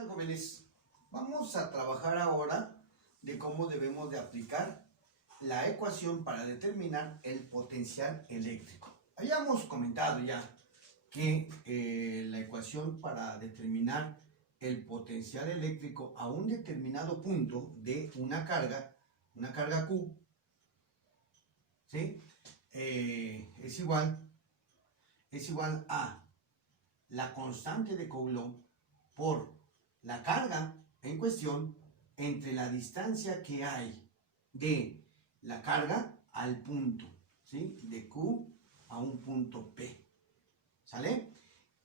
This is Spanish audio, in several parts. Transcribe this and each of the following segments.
tal, jóvenes? Vamos a trabajar ahora de cómo debemos de aplicar la ecuación para determinar el potencial eléctrico. Habíamos comentado ya que la ecuación para determinar el potencial eléctrico a un determinado punto de una carga Q, ¿sí? Es igual a la constante de Coulomb por la carga en cuestión entre la distancia que hay de la carga al punto, ¿sí? De Q a un punto P, ¿sale?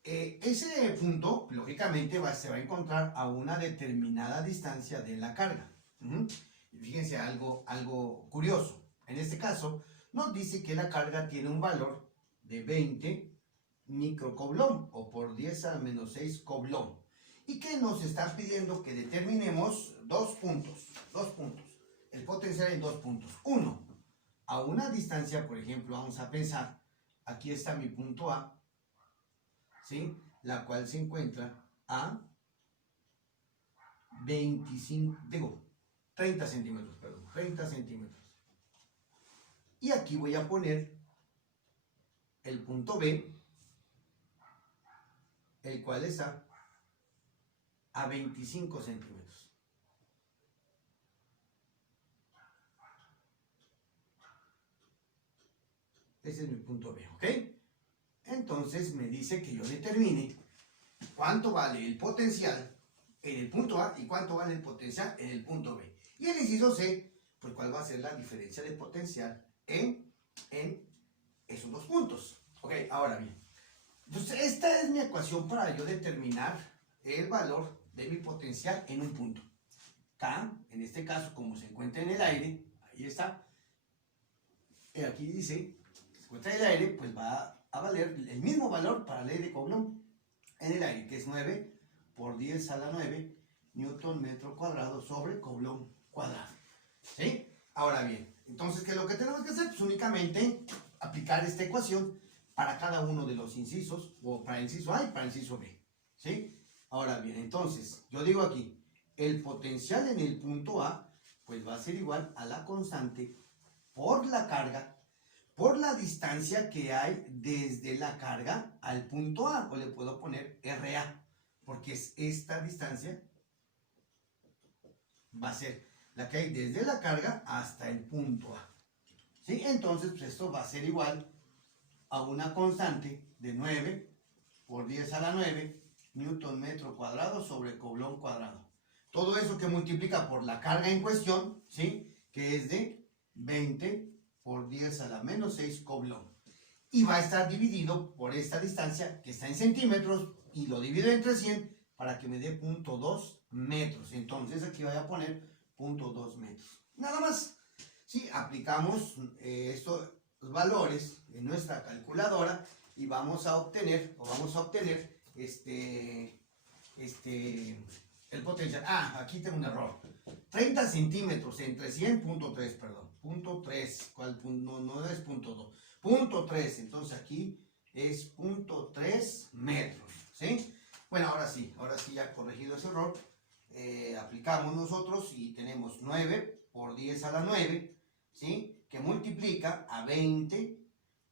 Ese punto, lógicamente, se va a encontrar a una determinada distancia de la carga. Fíjense algo curioso. En este caso, nos dice que la carga tiene un valor de 20 microcoulomb o por 10 a la menos 6 coulomb. Y que nos está pidiendo que determinemos dos puntos. El potencial en dos puntos. Uno, a una distancia, por ejemplo, vamos a pensar, aquí está mi punto A, ¿sí? La cual se encuentra a 30 centímetros, perdón, 30 centímetros. Y aquí voy a poner el punto B, el cual está a 25 centímetros. Ese es mi punto B, ¿ok? Entonces me dice que yo determine cuánto vale el potencial en el punto A y cuánto vale el potencial en el punto B. Y el inciso C, pues cuál va a ser la diferencia de potencial en esos dos puntos. Ok, ahora bien. Entonces esta es mi ecuación para yo determinar el valor de mi potencial en un punto. K, en este caso, como se encuentra en el aire, ahí está. Aquí dice, se encuentra en el aire, pues va a valer el mismo valor para la ley de Coulomb en el aire, que es 9 por 10 a la 9 newton metro cuadrado sobre Coulomb cuadrado. ¿Sí? Ahora bien, entonces, ¿qué es lo que tenemos que hacer? Pues únicamente aplicar esta ecuación para cada uno de los incisos, o para el inciso A y para el inciso B. ¿Sí? Ahora bien, entonces, yo digo aquí, el potencial en el punto A, pues va a ser igual a la constante por la carga, por la distancia que hay desde la carga al punto A, o le puedo poner RA, porque es esta distancia, va a ser la que hay desde la carga hasta el punto A. ¿Sí? Entonces, pues esto va a ser igual a una constante de 9 por 10 a la 9 newton metro cuadrado sobre Coulomb cuadrado. Todo eso que multiplica por la carga en cuestión, ¿sí? Que es de 20 por 10 a la menos 6 Coulomb. Y va a estar dividido por esta distancia que está en centímetros y lo divido entre 100 para que me dé 0.2 metros. Entonces aquí voy a poner 0.2 metros. Nada más. Sí, aplicamos estos valores en nuestra calculadora y vamos a obtener el potencial. Aquí tengo un error. 30 centímetros entre 100, punto 3, perdón. Punto 3, ¿cuál punto? No es punto 2. Punto 3, entonces aquí es punto 3 metros, ¿sí? Bueno, ahora sí ya corregido ese error. Aplicamos nosotros y tenemos 9 por 10 a la 9, ¿sí? Que multiplica a 20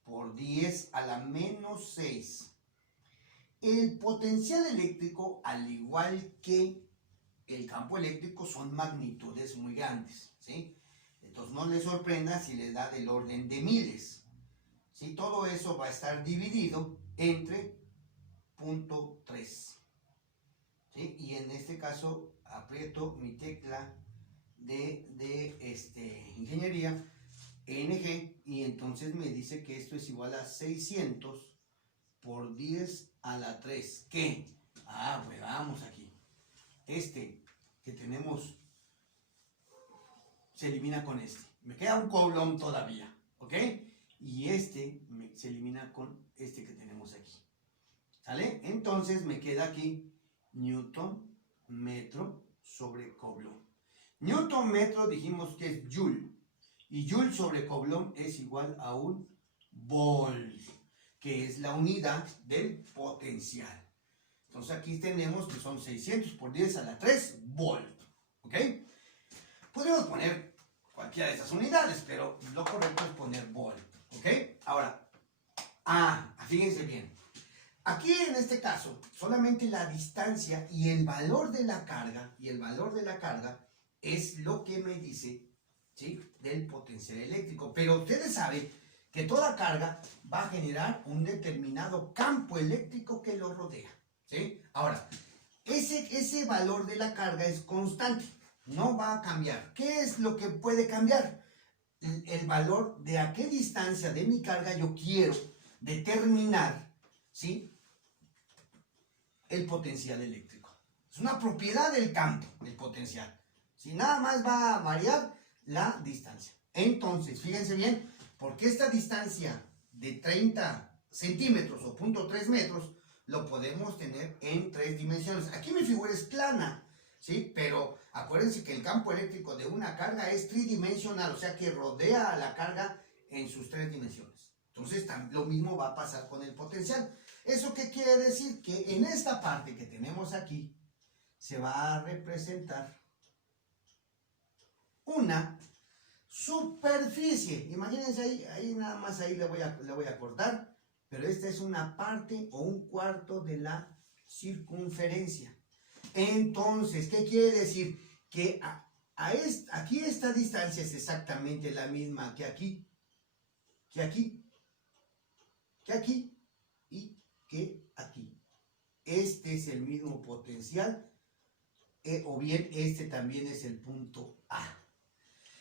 por 10 a la menos 6. El potencial eléctrico, al igual que el campo eléctrico, son magnitudes muy grandes, ¿sí? Entonces no les sorprenda si les da del orden de miles, ¿sí? Todo eso va a estar dividido entre 0.3, ¿sí? Y en este caso aprieto mi tecla de ingeniería NG y entonces me dice que esto es igual a 600 por 10 a la 3. ¿Qué? Pues vamos aquí. Que tenemos se elimina con este. Me queda un Coulomb todavía, ¿ok? Y se elimina con este que tenemos aquí. ¿Sale? Entonces me queda aquí Newton metro sobre Coulomb. Newton metro dijimos que es Joule. Y Joule sobre Coulomb es igual a un Volt, que es la unidad del potencial. Entonces aquí tenemos que son 600 por 10 a la 3 volt. ¿Ok? Podemos poner cualquiera de estas unidades, pero lo correcto es poner volt. ¿Ok? Ahora, fíjense bien. Aquí en este caso, solamente la distancia y el valor de la carga, es lo que me dice, ¿sí?, del potencial eléctrico. Pero ustedes saben que toda carga va a generar un determinado campo eléctrico que lo rodea, ¿sí? Ahora, ese valor de la carga es constante, no va a cambiar. ¿Qué es lo que puede cambiar? El valor de a qué distancia de mi carga yo quiero determinar, ¿sí?, el potencial eléctrico. Es una propiedad del campo, el potencial. Si nada más va a variar la distancia. Entonces, fíjense bien, porque esta distancia de 30 centímetros o 0.3 metros lo podemos tener en 3 dimensiones. Aquí mi figura es plana, ¿sí? Pero acuérdense que el campo eléctrico de una carga es tridimensional, o sea que rodea a la carga en sus 3 dimensiones. Entonces, lo mismo va a pasar con el potencial. ¿Eso qué quiere decir? Que en esta parte que tenemos aquí se va a representar una superficie. Imagínense ahí nada más ahí le voy a cortar, pero esta es una parte o un cuarto de la circunferencia. Entonces, ¿qué quiere decir? Que aquí esta distancia es exactamente la misma que aquí, que aquí, que aquí y que aquí. Este es el mismo potencial, o bien este también es el punto A.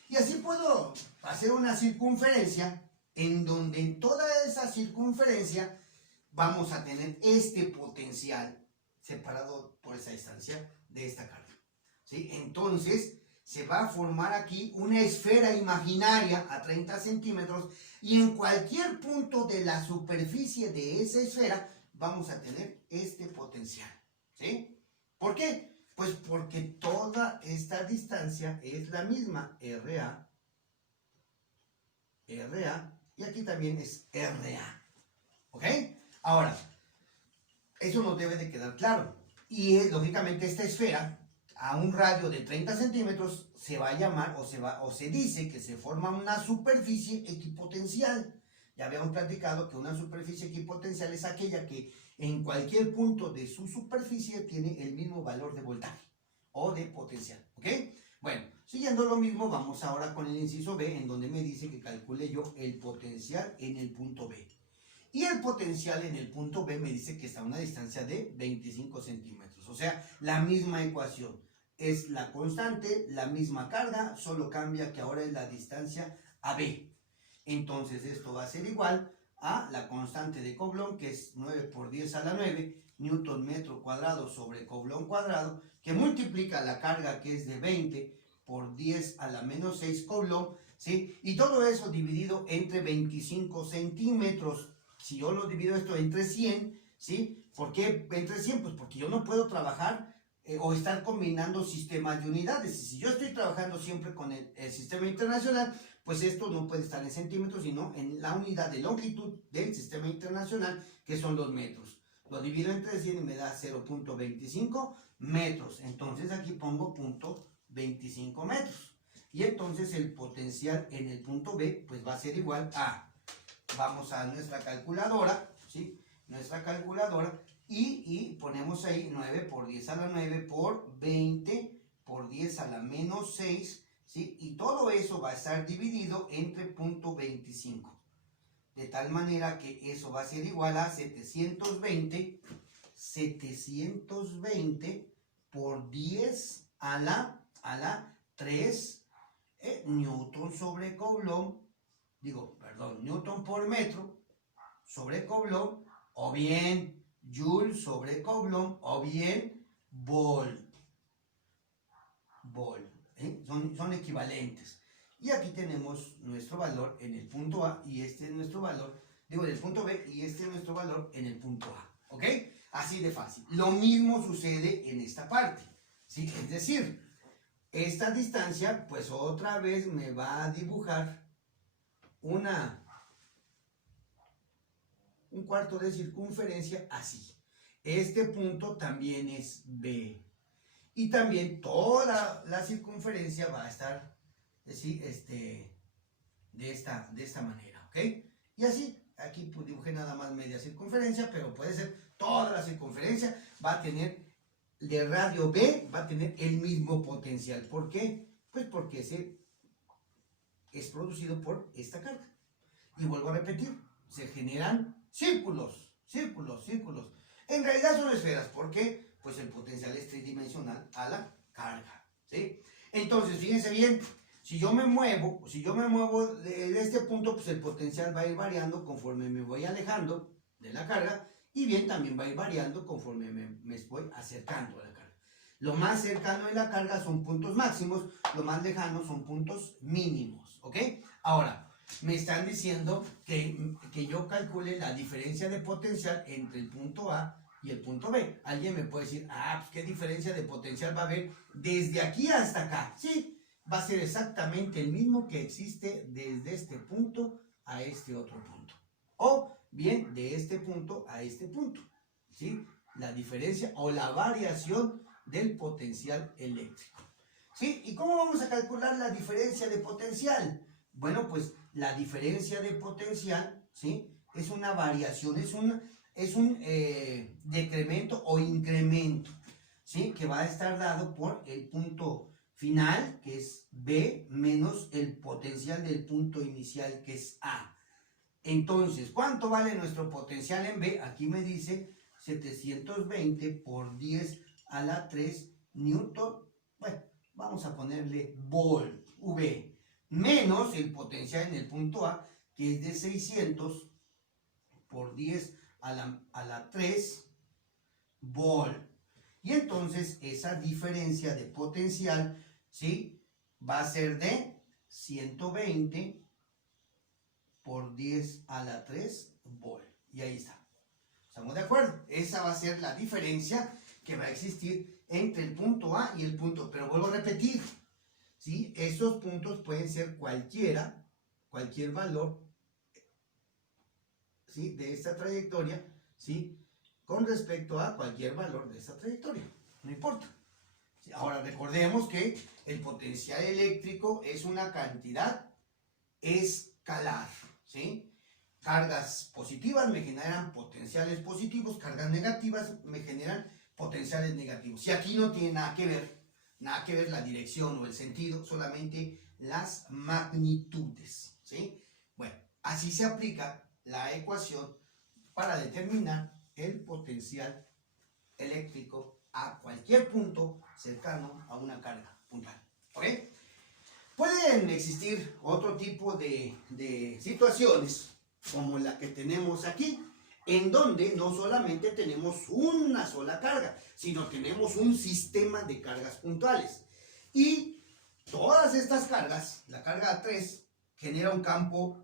Y así puedo hacer una circunferencia en donde en toda esa circunferencia vamos a tener este potencial separado por esa distancia de esta carga, ¿sí? Entonces se va a formar aquí una esfera imaginaria a 30 centímetros y en cualquier punto de la superficie de esa esfera vamos a tener este potencial, ¿sí? ¿Por qué? Pues porque toda esta distancia es la misma, RA, y aquí también es RA, ¿ok? Ahora, eso nos debe de quedar claro. Y lógicamente esta esfera, a un radio de 30 centímetros, se va a llamar, o se dice que se forma una superficie equipotencial. Ya habíamos platicado que una superficie equipotencial es aquella que en cualquier punto de su superficie tiene el mismo valor de voltaje o de potencial, ¿ok? Bueno, siguiendo lo mismo, vamos ahora con el inciso B, en donde me dice que calcule yo el potencial en el punto B. Y el potencial en el punto B me dice que está a una distancia de 25 centímetros. O sea, la misma ecuación. Es la constante, la misma carga, solo cambia que ahora es la distancia AB. Entonces esto va a ser igual a la constante de Coulomb, que es 9 por 10 a la 9, newton metro cuadrado sobre Coulomb cuadrado, que multiplica la carga, que es de 20 por 10 a la menos 6 Coulomb, ¿sí? Y todo eso dividido entre 25 centímetros. Si yo lo divido esto entre 100, ¿sí? ¿Por qué entre 100? Pues porque yo no puedo trabajar o estar combinando sistemas de unidades. Y si yo estoy trabajando siempre con el sistema internacional, pues esto no puede estar en centímetros, sino en la unidad de longitud del sistema internacional, que son los metros. Lo divido entre 100 y me da 0.25 metros. Entonces aquí pongo 0.25 metros. Y entonces el potencial en el punto B, pues va a ser igual a... Vamos a nuestra calculadora, ¿sí? Nuestra calculadora y ponemos ahí 9 por 10 a la 9 por 20 por 10 a la menos 6, ¿sí? Y todo eso va a estar dividido entre 0.25. De tal manera que eso va a ser igual a 720 por 10 a la 3 newton sobre Coulomb. Newton por metro sobre Coulomb, o bien Joule sobre Coulomb, o bien Volt. Son equivalentes. Y aquí tenemos nuestro valor en el punto A y este es nuestro valor, en el punto B y este es nuestro valor en el punto A. ¿Ok? Así de fácil. Lo mismo sucede en esta parte, ¿sí? Es decir, esta distancia, pues otra vez me va a dibujar un cuarto de circunferencia así. este punto también es B. Y también toda la circunferencia va a estar ¿sí? de esta manera, ¿ok? Y así, aquí pues, dibujé nada más media circunferencia, pero puede ser toda la circunferencia, va a tener de radio B, va a tener el mismo potencial. ¿Por qué? Pues porque ese es producido por esta carga. Y vuelvo a repetir, se generan círculos, círculos, círculos. En realidad son esferas, ¿por qué? Pues el potencial es tridimensional a la carga, ¿sí? Entonces, fíjense bien, si yo me muevo de este punto, pues el potencial va a ir variando conforme me voy alejando de la carga, y bien, también va a ir variando conforme me estoy acercando a la carga. Lo más cercano de la carga son puntos máximos, lo más lejano son puntos mínimos, ¿ok? Ahora, me están diciendo que yo calcule la diferencia de potencial entre el punto A y el punto B. Alguien me puede decir, pues ¿qué diferencia de potencial va a haber desde aquí hasta acá? Sí, va a ser exactamente el mismo que existe desde este punto a este otro punto. O bien, de este punto a este punto, ¿sí? La diferencia o la variación del potencial eléctrico. ¿Sí? ¿Y cómo vamos a calcular la diferencia de potencial? Bueno, pues la diferencia de potencial, ¿sí? Es una variación, es un decremento o incremento, ¿sí? Que va a estar dado por el punto final, que es B, menos el potencial del punto inicial, que es A. Entonces, ¿cuánto vale nuestro potencial en B? Aquí me dice 720 por 10 a la 3 newton. Bueno, vamos a ponerle volt, V, menos el potencial en el punto A, que es de 600 por 10 a la 3 volt. Y entonces esa diferencia de potencial, ¿sí? Va a ser de 120 por 10 a la 3 volt. Y ahí está. ¿Estamos de acuerdo? Esa va a ser la diferencia que va a existir entre el punto A y el punto. Pero vuelvo a repetir, ¿sí? Esos puntos pueden ser cualquier valor, ¿sí? De esta trayectoria, ¿sí? Con respecto a cualquier valor de esta trayectoria. No importa. Ahora recordemos que el potencial eléctrico es una cantidad escalar, ¿sí? Cargas positivas me generan potenciales positivos, cargas negativas me generan potenciales negativos. Y aquí no tiene nada que ver la dirección o el sentido, solamente las magnitudes, ¿sí? Bueno, así se aplica la ecuación para determinar el potencial eléctrico a cualquier punto cercano a una carga puntual, ¿ok? Pueden existir otro tipo de situaciones como la que tenemos aquí, en donde no solamente tenemos una sola carga, sino tenemos un sistema de cargas puntuales. Y todas estas cargas, la carga 3 genera un campo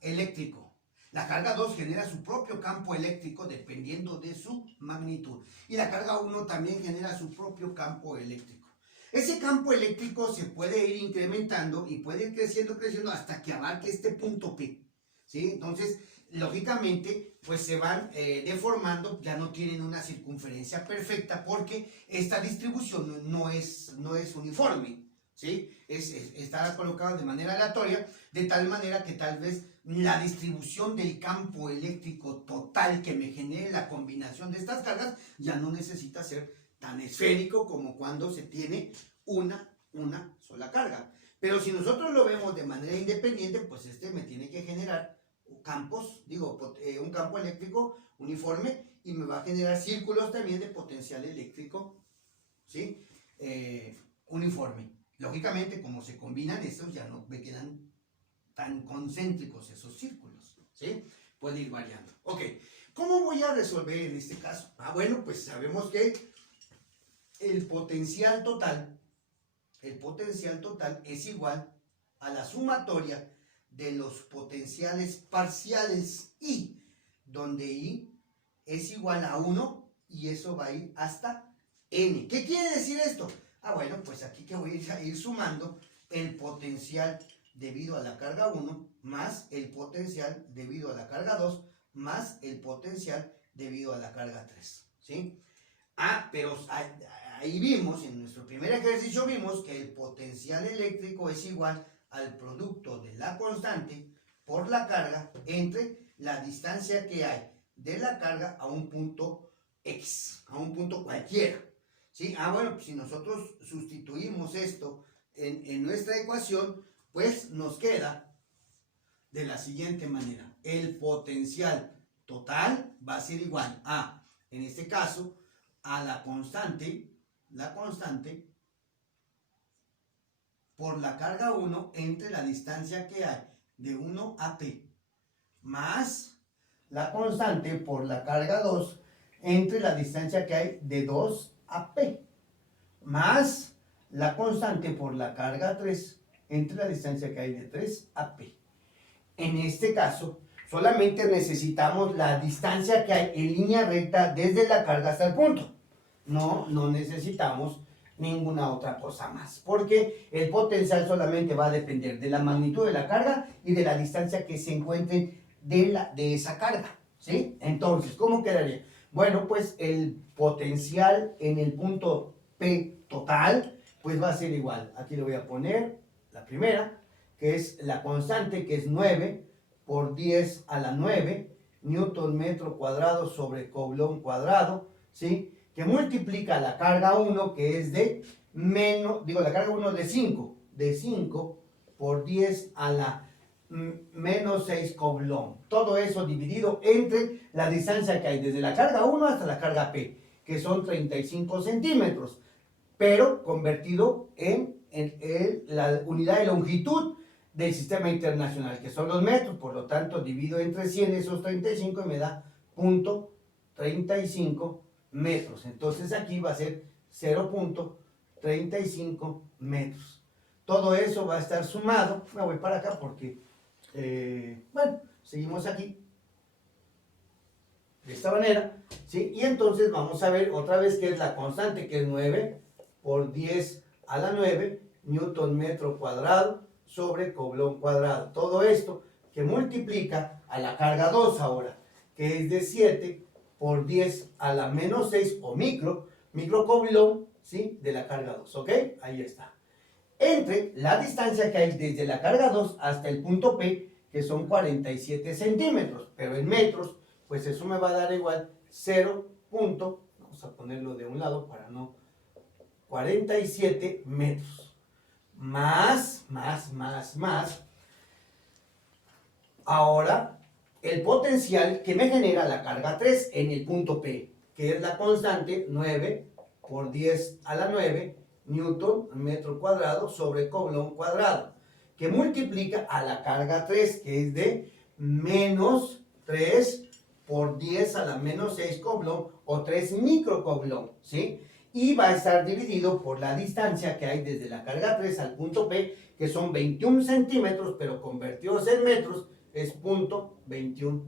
eléctrico. La carga 2 genera su propio campo eléctrico dependiendo de su magnitud. Y la carga 1 también genera su propio campo eléctrico. Ese campo eléctrico se puede ir incrementando y puede ir creciendo hasta que abarque este punto P, ¿sí? Entonces, lógicamente, pues se van deformando, ya no tienen una circunferencia perfecta porque esta distribución no es uniforme, ¿sí? Está colocada de manera aleatoria, de tal manera que tal vez la distribución del campo eléctrico total que me genere la combinación de estas cargas ya no necesita ser tan esférico como cuando se tiene una sola carga. Pero si nosotros lo vemos de manera independiente, pues me tiene que generar campos, un campo eléctrico uniforme y me va a generar círculos también de potencial eléctrico, ¿sí? Uniforme. Lógicamente, como se combinan estos, ya no me quedan tan concéntricos esos círculos, ¿sí? Puede ir variando. Ok, ¿cómo voy a resolver en este caso? Bueno, pues sabemos que el potencial total es igual a la sumatoria de los potenciales parciales I, donde I es igual a 1 y eso va a ir hasta N. ¿Qué quiere decir esto? Bueno, pues aquí que voy a ir sumando el potencial debido a la carga 1 más el potencial debido a la carga 2 más el potencial debido a la carga 3, ¿sí? Pero ahí vimos, en nuestro primer ejercicio vimos que el potencial eléctrico es igual al producto de la constante por la carga entre la distancia que hay de la carga a un punto X, a un punto cualquiera, ¿sí? Bueno, pues si nosotros sustituimos esto en nuestra ecuación, pues nos queda de la siguiente manera. El potencial total va a ser igual a, en este caso, a la constante por la carga 1 entre la distancia que hay de 1 a P, más la constante por la carga 2 entre la distancia que hay de 2 a P, más la constante por la carga 3 entre la distancia que hay de 3 a P. En este caso, solamente necesitamos la distancia que hay en línea recta desde la carga hasta el punto. No necesitamos ninguna otra cosa más, porque el potencial solamente va a depender de la magnitud de la carga y de la distancia que se encuentren de esa carga, ¿sí? Entonces, ¿cómo quedaría? Bueno, pues el potencial en el punto P total, pues va a ser igual. Aquí le voy a poner la primera, que es la constante, que es 9 por 10 a la 9 newton metro cuadrado sobre coulomb cuadrado, ¿sí? Que multiplica la carga 1, que es de la carga 1 de 5 por 10 a la menos 6 coulomb. Todo eso dividido entre la distancia que hay desde la carga 1 hasta la carga P, que son 35 centímetros, pero convertido en la unidad de longitud del sistema internacional, que son los metros. Por lo tanto, divido entre 100 esos 35 y me da 0.35 metros. Entonces aquí va a ser 0.35 metros. Todo eso va a estar sumado. Me voy para acá porque, bueno, seguimos aquí de esta manera, ¿sí? Y entonces vamos a ver otra vez qué es la constante, que es 9 por 10 a la 9 newton metro cuadrado sobre coulomb cuadrado. Todo esto que multiplica a la carga 2 ahora, que es de 7 por 10 a la menos 6 o micro coulomb, ¿sí? De la carga 2, ¿ok? Ahí está. Entre la distancia que hay desde la carga 2 hasta el punto P, que son 47 centímetros, pero en metros, pues eso me va a dar igual 0. Vamos a ponerlo de un lado para no... 47 metros. Más. Ahora, el potencial que me genera la carga 3 en el punto P, que es la constante 9 por 10 a la 9 newton metro cuadrado sobre coulomb cuadrado, que multiplica a la carga 3, que es de menos 3 por 10 a la menos 6 coulomb o 3 microcoulomb, ¿sí? Y va a estar dividido por la distancia que hay desde la carga 3 al punto P, que son 21 centímetros, pero convertidos en metros es 0.21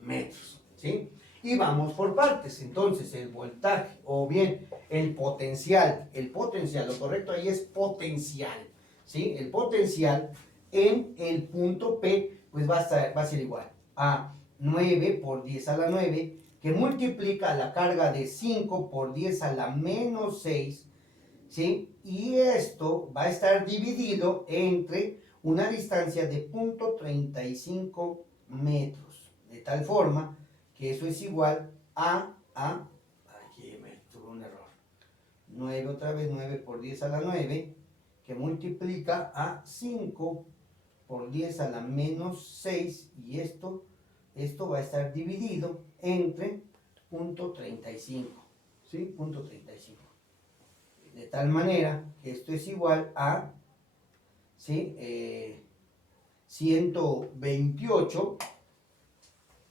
metros, ¿sí? Y vamos por partes. Entonces, el voltaje, o bien el potencial, lo correcto ahí es potencial, ¿sí? El potencial en el punto P, pues va a ser igual a 9 por 10 a la 9, que multiplica la carga de 5 por 10 a la menos 6, ¿sí? Y esto va a estar dividido entre una distancia de 0.35 metros, de tal forma que eso es igual aquí me tuve un error, 9 otra vez, 9 por 10 a la 9, que multiplica a 5 por 10 a la menos 6, y esto va a estar dividido entre 0.35, ¿sí? 0.35. De tal manera que esto es igual a, ¿sí? 128.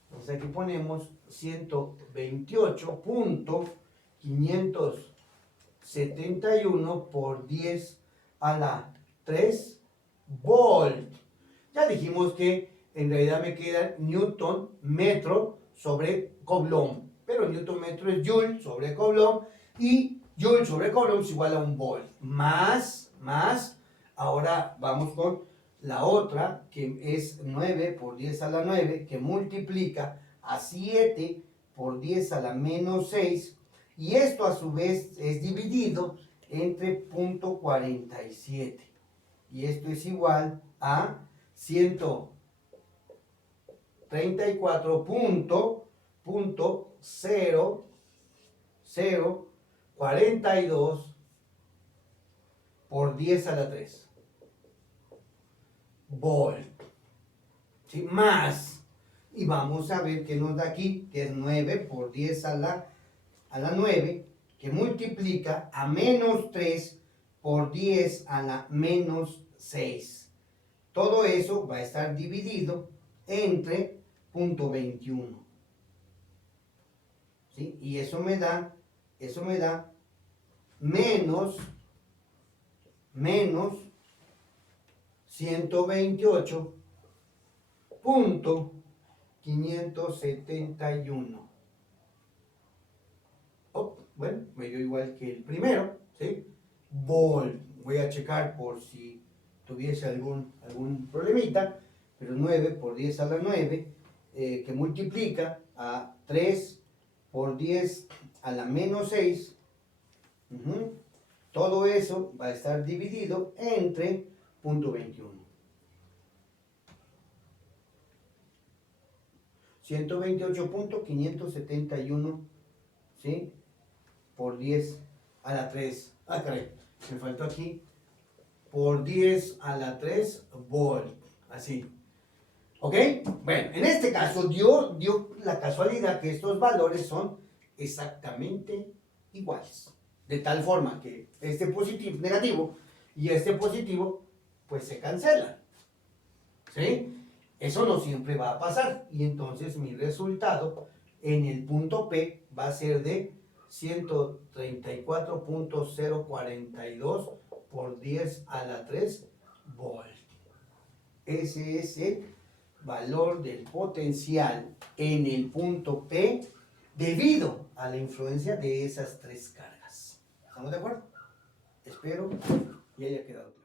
Entonces aquí ponemos 128.571 por 10 a la 3 volt. Ya dijimos que en realidad me queda newton metro sobre coulomb, pero newton metro es joule sobre coulomb, y joule sobre coulomb es igual a un volt. Más, ahora vamos con la otra, que es 9 por 10 a la 9, que multiplica a 7 por 10 a la menos 6, y esto a su vez es dividido entre 0.47, y esto es igual a 134.0042 por 10 a la 3 volt, ¿sí? Más, y vamos a ver qué nos da aquí, que es 9 por 10 a la 9, que multiplica a menos 3 por 10 a la menos 6. Todo eso va a estar dividido entre 0.21. ¿Sí? Y eso me da menos 128.571. Oh, bueno, me dio igual que el primero, ¿sí? Volt. Voy a checar por si tuviese algún problemita, pero 9 por 10 a la 9, que multiplica a 3 por 10 a la menos 6. Todo eso va a estar dividido entre 0.21. 128.571, ¿sí? Por 10 a la 3. Ah, caray, me faltó aquí. Por 10 a la 3 volt. Así. ¿Ok? Bueno, en este caso dio la casualidad que estos valores son exactamente iguales. De tal forma que este positivo, negativo y este positivo, pues se cancelan. ¿Sí? Eso no siempre va a pasar. Y entonces mi resultado en el punto P va a ser de 134.042 por 10 a la 3 volt. Ese es el valor del potencial en el punto P debido a la influencia de esas tres cargas. ¿Estamos de acuerdo? Espero que haya quedado claro.